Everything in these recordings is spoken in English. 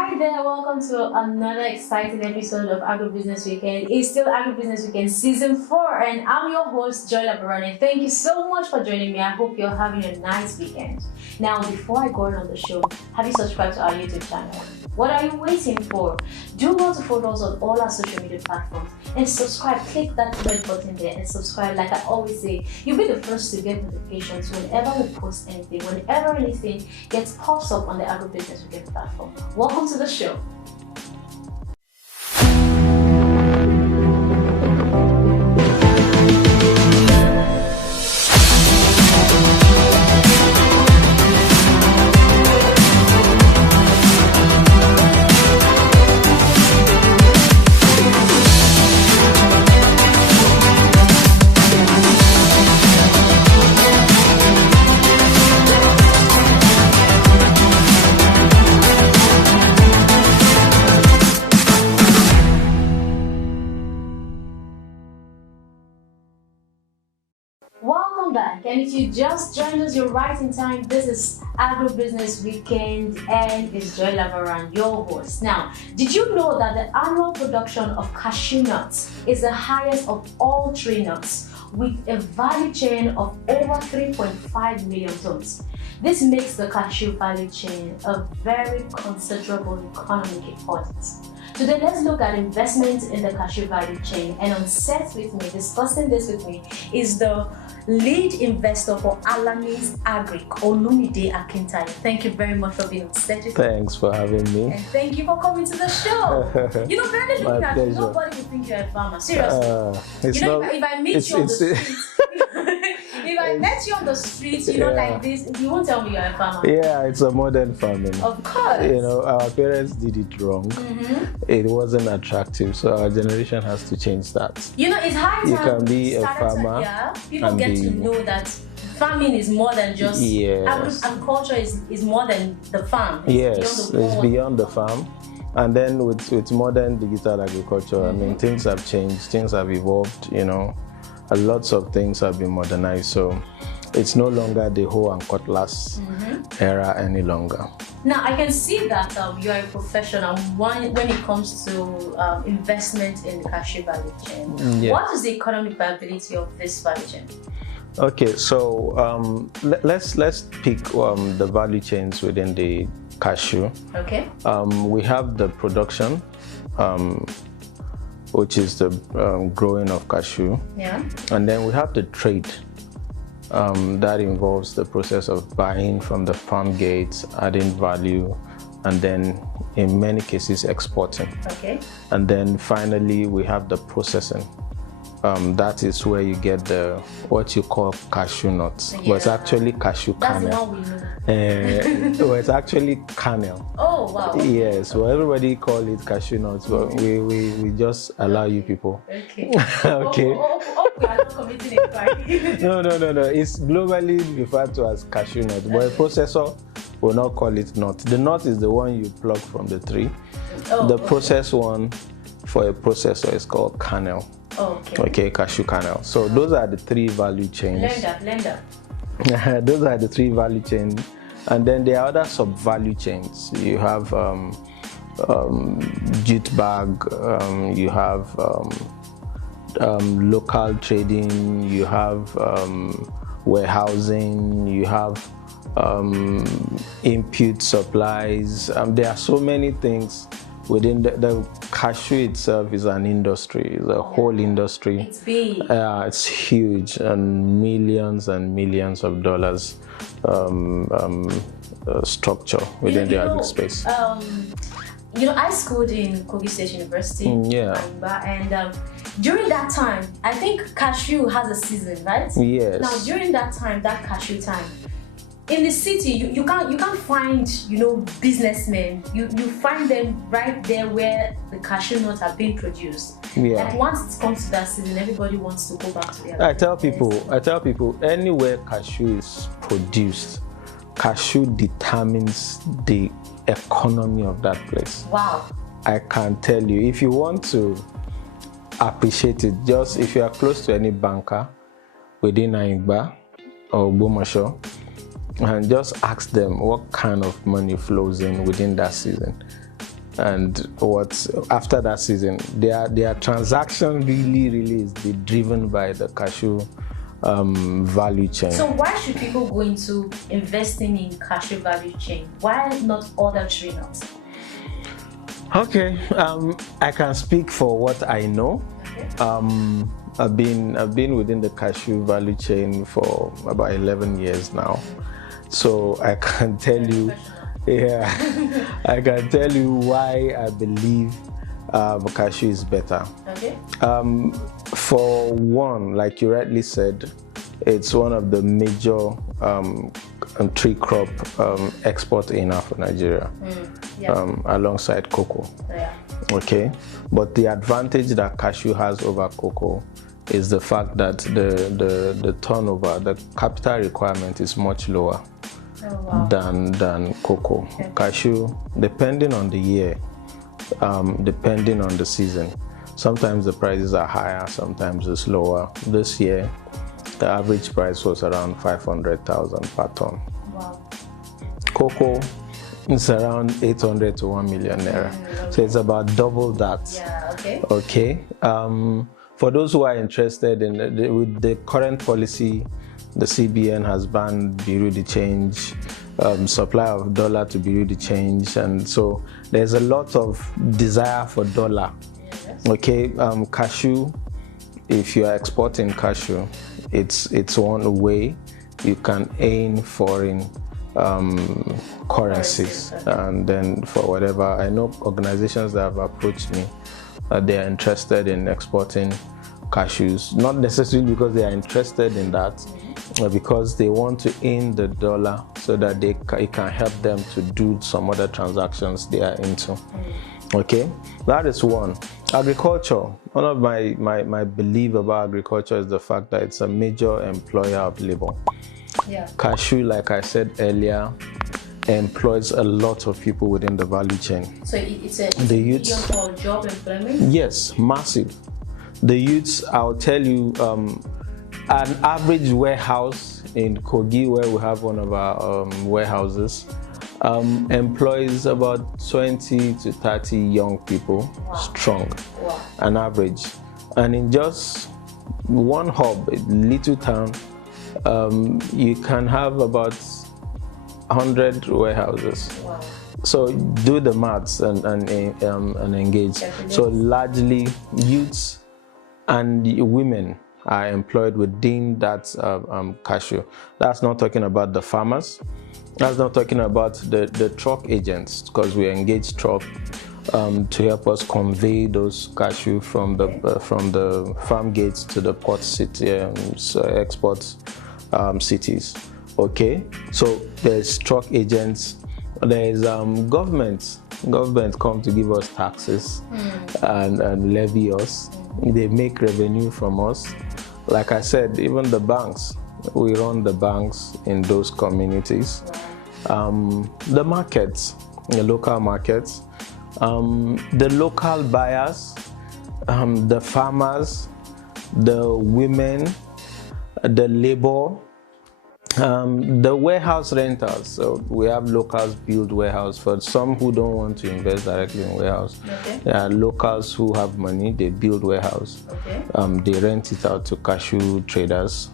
Hi there, welcome to another exciting episode of Agribusiness Weekend. It's still Agribusiness Weekend Season 4 and I'm your host, Joy Labarani. Thank you so much for joining me. I hope you're having a nice weekend. Now, before I go on the show, have you subscribed to our YouTube channel? What are you waiting for? Do well to follow us on all our social media platforms and subscribe. Click that red button there and subscribe. Like I always say, you'll be the first to get notifications whenever we post anything, whenever anything pops up on the Agribusiness Weekend platform. Welcome to the show. Welcome back, and if you just joined us, you're right in time. This is Agribusiness Weekend and it's Joy Lavaran, your host. Now, did you know that the annual production of cashew nuts is the highest of all tree nuts, with a value chain of over 3.5 million tons? This makes the cashew value chain a very considerable economic importance. Today, let's look at investment in the cashew value chain, and on set with me, discussing this with me, is the lead investor for Alanny's Agriq, Olumide Akintayo. Thank you very much for being on set with me. Thanks for having me. And thank you for coming to the show. Barely looking at you, nobody will think you're a farmer. Seriously. If I meet you on the street, if I met you on the street, like this, you won't tell me you're a farmer. Yeah, it's a modern farming. Of course. Our parents did it wrong. It wasn't attractive, so our generation has to change that. It's high time you can be a farmer. People get to know that farming is more than just agriculture is more than the farm. It's beyond the farm. And then with modern digital agriculture, I mean, things have changed, things have evolved, lots of things have been modernized. So it's no longer the hoe and cutlass era any longer. Now, I can see that you are a professional when it comes to investment in the cashew value chain. Yeah. What is the economic viability of this value chain? Okay, so let's pick the value chains within the cashew. Okay. We have the production, which is the growing of cashew. Yeah. And then we have the trade. That involves the process of buying from the farm gates, adding value, and then in many cases exporting. Okay. And then finally we have the processing. That is where you get what you call cashew nuts. Yeah. But it's actually cashew kernel. That's the one we know. Well, it's actually kernel. Oh wow. Yes. Well, everybody call it cashew nuts, but we just allow you people. Okay. Okay. We are not committing a crime. No. It's globally referred to as cashew nut, but a processor will not call it nut. The nut is the one you pluck from the tree. The processed one for a processor is called kernel. Okay, cashew kernel. So those are the three value chains. Blender. Those are the three value chains. And then there are other sub-value chains. You have jute bag, you have local trading, you have warehousing, you have input supplies. There are so many things within the cashew itself. Is an industry, it's a whole industry. It's big. It's huge, and millions of dollars structure within the agri space. I schooled in Kogi State University. And during that time, I think cashew has a season, right? Yes. Now, during that time, that cashew time, in the city, you can't find businessmen. You find them right there where the cashew nuts are being produced. Yeah. Like once it comes to that season, everybody wants to go back to their. I tell people anywhere cashew is produced, cashew determines the economy of that place. Wow. I can tell you, if you want to appreciate it, just if you are close to any banker within Agriq or Bomasho, and just ask them what kind of money flows in within that season. and what's after that season. Their transaction really is driven by the cashew value chain. So why should people go into investing in cashew value chain? Why not other tree nuts? Okay, I can speak for what I know. Okay. I've been within the cashew value chain for about 11 years now, so I can tell you, I can tell you why I believe cashew is better. Okay. For one, like you rightly said, it's one of the major tree crop export enough for Nigeria, alongside cocoa. Yeah. Okay, but the advantage that cashew has over cocoa is the fact that the turnover, the capital requirement is much lower than cocoa. Okay. Cashew, depending on the year, depending on the season, sometimes the prices are higher, sometimes it's lower. This year, the average price was around 500,000 per ton. Wow. Cocoa is around 800 to 1 million naira. So it's about double that. Yeah, okay. Okay. For those who are interested in with the current policy, the CBN has banned bureau de change, supply of dollar to bureau de change, and so there's a lot of desire for dollar. Yes. Okay. Cashew, if you are exporting cashew, it's one way you can earn foreign currencies, and then for whatever, I know organizations that have approached me, they are interested in exporting cashews, not necessarily because they are interested in that, because they want to earn the dollar so that it can help them to do some other transactions they are into. Okay, that is one. Agriculture, one of my belief about agriculture is the fact that it's a major employer of labor. Yeah. Cashew, like I said earlier, employs a lot of people within the value chain. So it's a medium for job employment? Yes, massive. The youths, I'll tell you, an average warehouse in Kogi, where we have one of our warehouses, employs about 20 to 30 young people. Wow. Strong. Wow. An average. And in just one hub, a little town, you can have about 100 warehouses. Wow. So do the maths and engage. Definitely. So largely youths and women are employed within that cashew. That's not talking about the farmers. That's not talking about the truck agents, because we engage truck to help us convey those cashew from the farm gates to the port city, export cities. Okay, so there's truck agents, there's government come to give us taxes and levy us. They make revenue from us. Like I said, even the banks, we run the banks in those communities. The markets, the local markets, the local buyers, the farmers, the women, the labor, the warehouse rentals. So we have locals build warehouse for some who don't want to invest directly in warehouse. Okay. There are locals who have money, they build warehouse. Okay. They rent it out to cashew traders.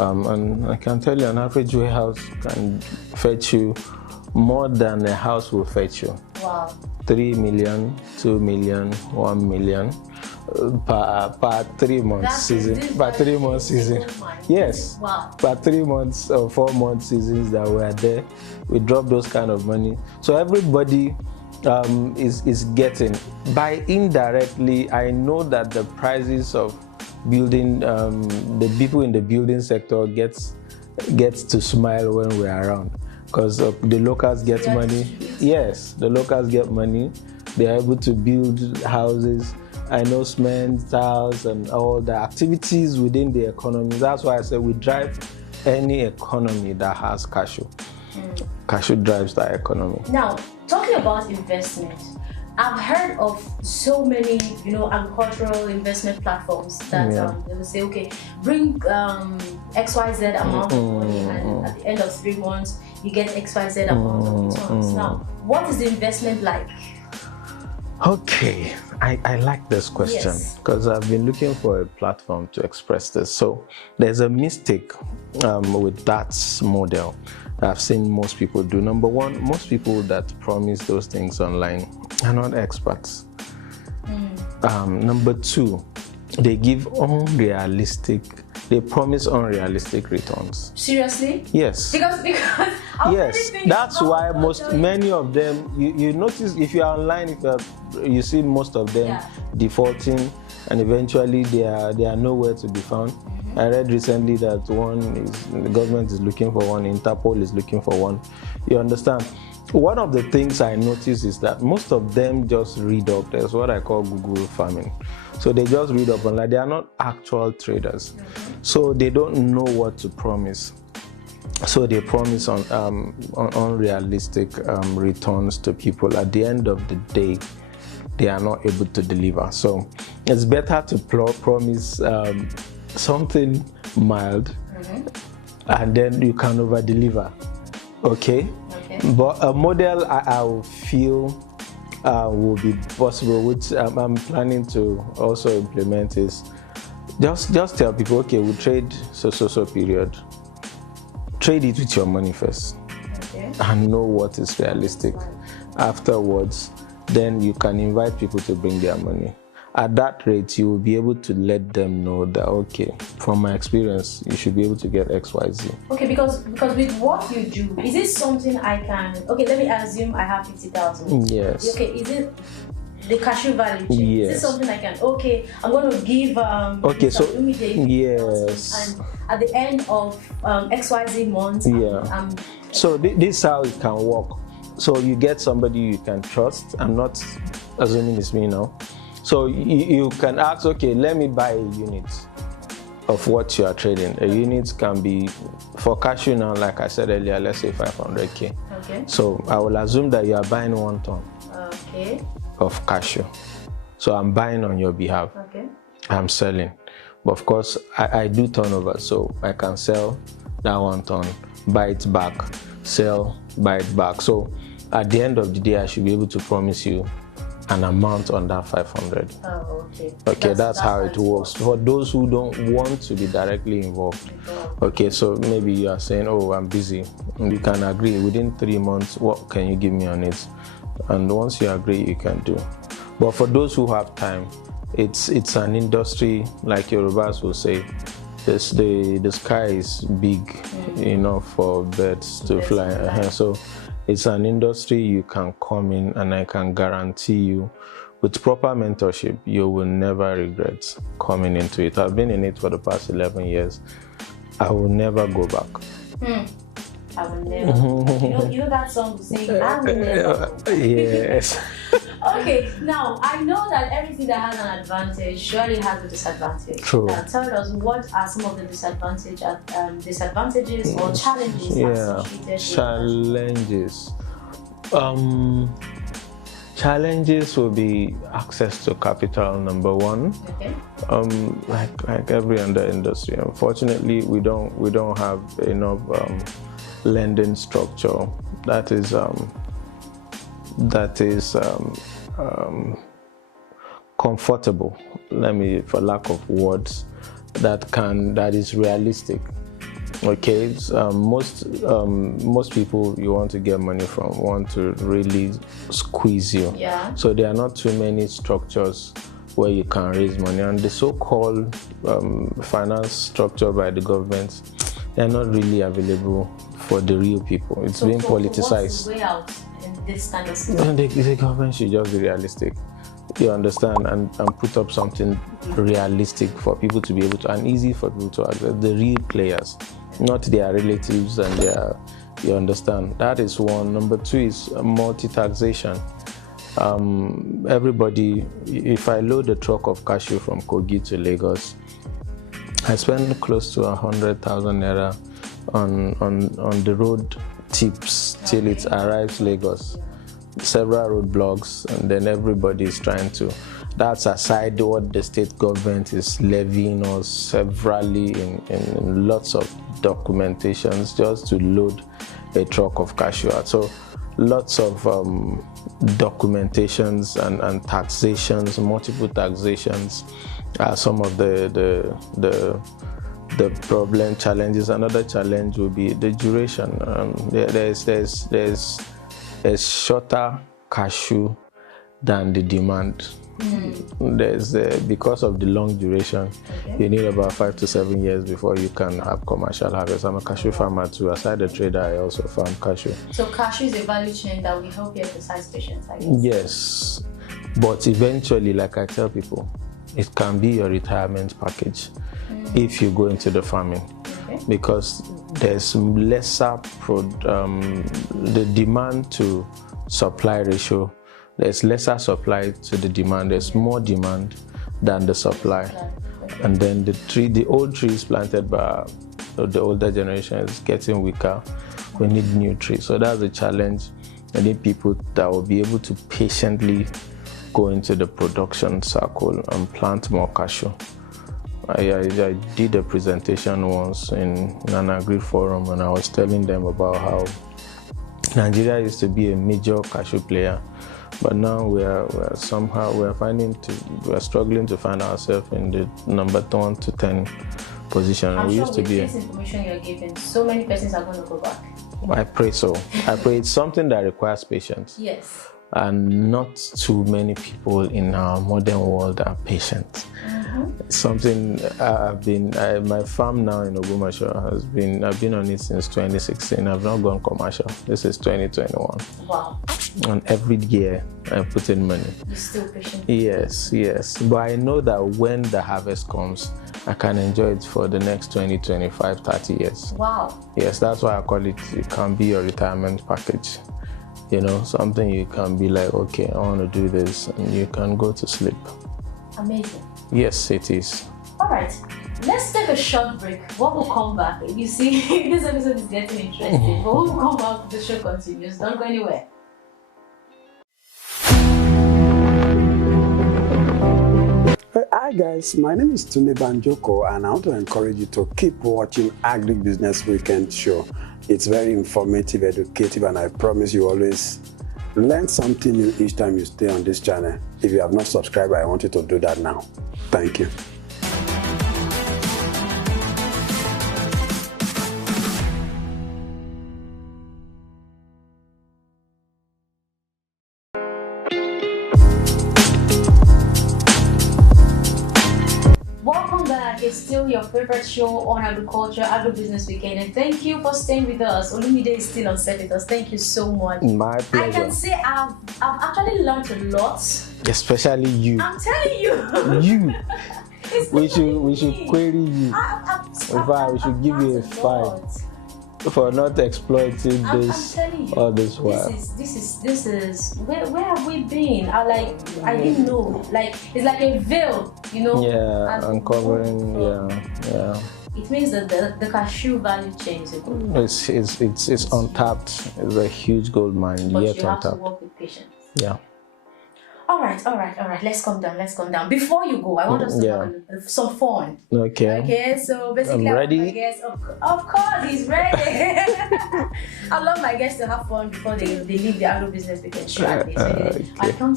And I can tell you, an average warehouse can fetch you more than a house will fetch you. Wow. 3 million, 2 million, 1 million per 3 months season. Per 3 months season. Yes. Wow. Per 3 months or 4 month seasons that we are there, we drop those kind of money. So everybody is getting. By indirectly, I know that the prices of building, the people in the building sector gets to smile when we're around, because the locals get money. Yes, the locals get money. They are able to build houses. I know cement, tiles, and all the activities within the economy. That's why I said we drive any economy that has cashew. Cashew drives that economy. Now, talking about investment, I've heard of so many, agricultural investment platforms that they will say, okay, bring XYZ amount of money, and at the end of 3 months, you get XYZ amount of returns. Now, what is the investment like? Okay, I like this question because I've been looking for a platform to express this. So there's a mistake with that model I've seen most people do. Number one, most people that promise those things online are not experts. Number two, they promise unrealistic returns. Seriously? Yes. Because yes, that's why many of them, you notice if you're online, you see most of them defaulting, and eventually they are nowhere to be found. I read recently that the government is looking for one, Interpol is looking for one. You understand? One of the things I noticed is that most of them just read up. That's what I call Google farming. So they just read up online. They are not actual traders. So they don't know what to promise. So they promise on unrealistic returns to people. At the end of the day, they are not able to deliver. So it's better to promise something mild, and then you can over deliver. Okay? But a model I will feel will be possible, which I'm planning to also implement, is just tell people, okay, we trade so period. Trade it with your money first, and know what is realistic. Afterwards, then you can invite people to bring their money. At that rate, you will be able to let them know that, okay, from my experience, you should be able to get X, Y, Z. Okay, because with what you do, is it something I can, okay, let me assume I have 50,000. Yes. Okay, is it the cashew value chain? Yes. Is it something I can, okay, I'm going to give okay, so yes, and at the end of XYZ months, so this is how it can work. So you get somebody you can trust. I'm not assuming it's me now. So you can ask, okay, let me buy a unit of what you are trading. A unit can be, for cashew now, like I said earlier, let's say 500K. Okay. So I will assume that you are buying 1 ton of cashew. So I'm buying on your behalf. Okay. I'm selling. But of course, I do turnover, so I can sell that 1 ton, buy it back, sell, buy it back. So at the end of the day, I should be able to promise you an amount on that 500. Oh, okay. Okay, that's how it works. For those who don't want to be directly involved. Okay, so maybe you are saying, oh, I'm busy. You can agree within 3 months, what can you give me on it? And once you agree, you can do. But for those who have time, it's an industry, like Yorubas will say, the sky is big enough for birds to fly. So it's an industry you can come in, and I can guarantee you, with proper mentorship, you will never regret coming into it. I've been in it for the past 11 years. I will never go back. I will never. You know that song saying, I will never. Yes. Okay, now I know that everything that has an advantage surely has a disadvantage. True. Now tell us, what are some of the disadvantages or challenges associated with challenges. Challenges will be access to capital, number one. Okay. Like every other industry, unfortunately, we don't have enough lending structure that is comfortable, for lack of words, that is realistic. Okay, most people you want to get money from want to really squeeze you. Yeah. So there are not too many structures where you can raise money, and the so-called finance structure by the government, they're not really available for the real people. It's being politicized. What's the way out in this kind of system? The government should just be realistic. You understand, and put up something realistic for people to be able to, and easy for people to access, the real players, not their relatives and you understand. That is one. Number two is multi-taxation. Everybody, if I load a truck of cashew from Kogi to Lagos, I spend close to 100,000 naira on the road tips till it arrives Lagos. Several roadblocks, and then everybody is trying to. That's aside what the state government is levying us severally in lots of documentations just to load a truck of cashew out. So lots of documentations and taxations, multiple taxations are some of the problem challenges. Another challenge will be the duration. There's shorter cashew than the demand. There's because of the long duration, you need about 5 to 7 years before you can have commercial harvest. I'm a cashew farmer too. Aside the trader, I also farm cashew. So cashew is a value chain that will help you exercise patience, I guess. Yes, but eventually, like I tell people, it can be your retirement package if you go into the farming, because there's lesser the demand to supply ratio. There's lesser supply to the demand. There's more demand than the supply. And then the old trees planted by the older generation is getting weaker. We need new trees. So that's a challenge. I need people that will be able to patiently go into the production circle and plant more cashew. I did a presentation once in an Agriq forum, and I was telling them about how Nigeria used to be a major cashew player. But now we're struggling to find ourselves in the number 1 to 10 position. I'm sure with this information you're giving, so many persons are going to go back. I pray so. I pray it's something that requires patience. Yes. And not too many people in our modern world are patient. Something my farm now in Ogbomoso I've been on it since 2016. I've not gone commercial. This is 2021. Wow. And every year I put in money. You're still patient? Yes. But I know that when the harvest comes, I can enjoy it for the next 20, 25, 30 years. Wow. Yes, that's why I call it can be your retirement package. You know, something you can be like, okay, I want to do this, and you can go to sleep. Amazing. Yes, it is. All right, let's take a short break. When we'll come back, you see, this episode is getting interesting, but we'll come back, the show continues. Don't go anywhere. Hi guys, my name is Tunde Banjoko, and I want to encourage you to keep watching Agriq Business Weekend Show. It's very informative, educative, and I promise you always learn something new each time you stay on this channel. If you have not subscribed, I want you to do that now. Thank you. It's still your favorite show on agriculture, Agribusiness Weekend, and thank you for staying with us. Olumide is still on set with us. Thank you so much. My pleasure. I can say I've actually learned a lot. Especially you. I'm telling you. You. we should query you. In fact, we should give you a fine for not exploiting this all this while. This is where have we been? I didn't know. Like it's like a veil, you know. Yeah, uncovering. Yeah. It means that the cashew value chain is a good one. It's untapped. It's a huge gold mine. But yet you have untapped. to work with patience. Yeah. All right. Let's calm down. Before you go, I want us to have some fun. Okay, so basically, I'm ready. My guests, of course, he's ready. I love my guests to have fun before they leave the Agribusiness Weekend show. I came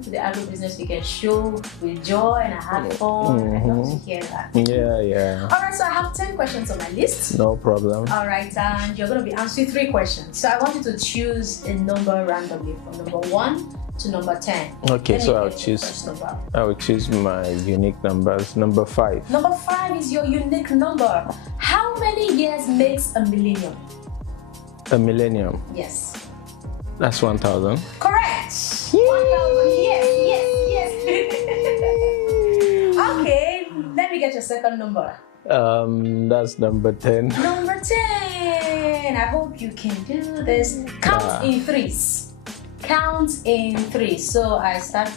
to the Agribusiness Weekend show with joy, and I had fun. I love to hear that. Yeah. All right, so I have 10 questions on my list. No problem. All right, and you're going to be answering 3 questions. So I want you to choose a number randomly from number 1 to number 10. Okay, so I will choose my unique numbers. Number 5. Number 5 is your unique number. How many years makes a millennium? A millennium? Yes. That's 1,000. Correct. 1,000. Yes. Okay, let me get your second number. That's number 10. Number 10. I hope you can do this. Count in threes. Count in 3. So I'll start,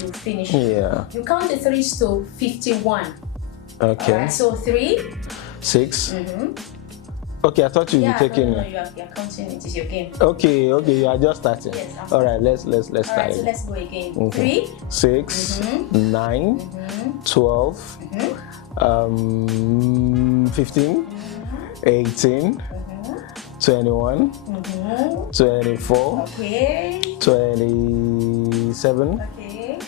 you finish. Yeah. You count the 3s to 51. Okay. All right, so 3. 6. Okay, I thought you were taking. No, you're counting. It is your game. Okay, you are just starting. Yes. All right, let's start. All right, so let's go again. 3, 6, 9, 12, 15, 18, 21, 24. Okay. 27. Okay.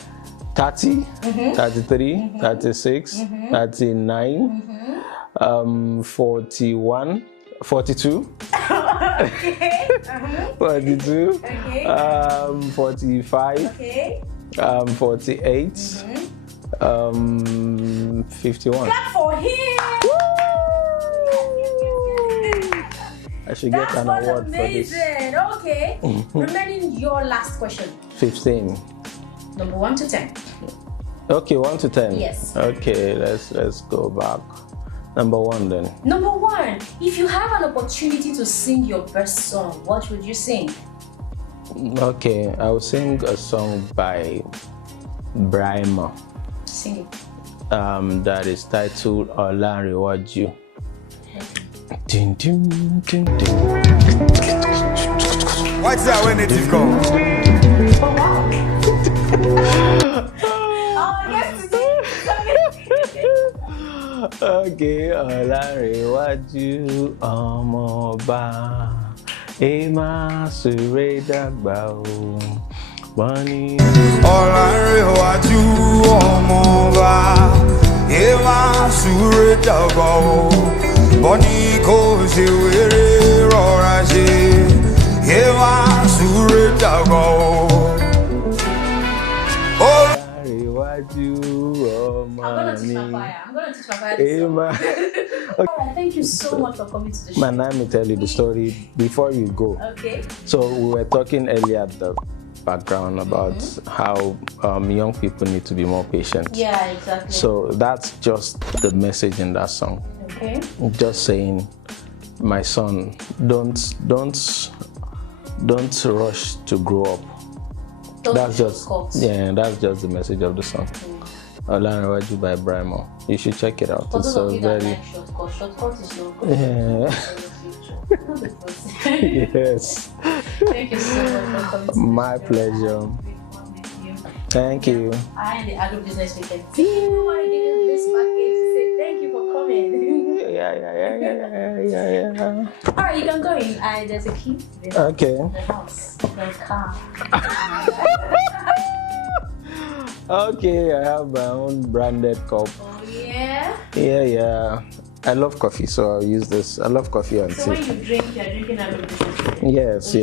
30. 33. 36. 39. 41. 42. Okay. 42. Okay. 45. Okay. 48. 51. Clap for him! I should get an award amazing. for this. Okay. Remaining your last question. 15. Number 1 to 10. Okay, 1 to 10. Yes. Okay, let's go back. Number 1 then. Number 1. If you have an opportunity to sing your best song, what would you sing? Okay, I will sing a song by Brahma. Sing it. That is titled Alanny. Dun, dun, dun, dun. What's that when it is gone? Oh wow. Oh yes. Okay, Alanny ọmọọba ema sure dàgbà o bọ́ni. Ọlárẹ̀wájú ọmọọba ema sure dàgbà o bọ́ni kò ṣe wéré rọra ṣe ema sure dàgbà o. I'm gonna teach my fire this song. Okay. Alright, thank you so much for coming to the show. Man, let me tell you the story before you go. Okay. So we were talking earlier at the background about how young people need to be more patient. Yeah, exactly. So that's just the message in that song. Okay. Just saying, my son, don't rush to grow up. That's just the message of the song. Alanny by Brahma. You should check it out. For it's those of you that very like shortcut is your yes. Thank you so much for coming. My pleasure. Thank you. I and the Agribusiness Weekend team want to give you this package to say thank you for coming. Yeah. All right, you can go in. There's a key. Okay. The house, the car. Okay, I have my own branded cup. Oh yeah. Yeah. I love coffee, so I'll use this. I love coffee and So tea. when you drink, you're drinking Agribusiness Weekend. Yes.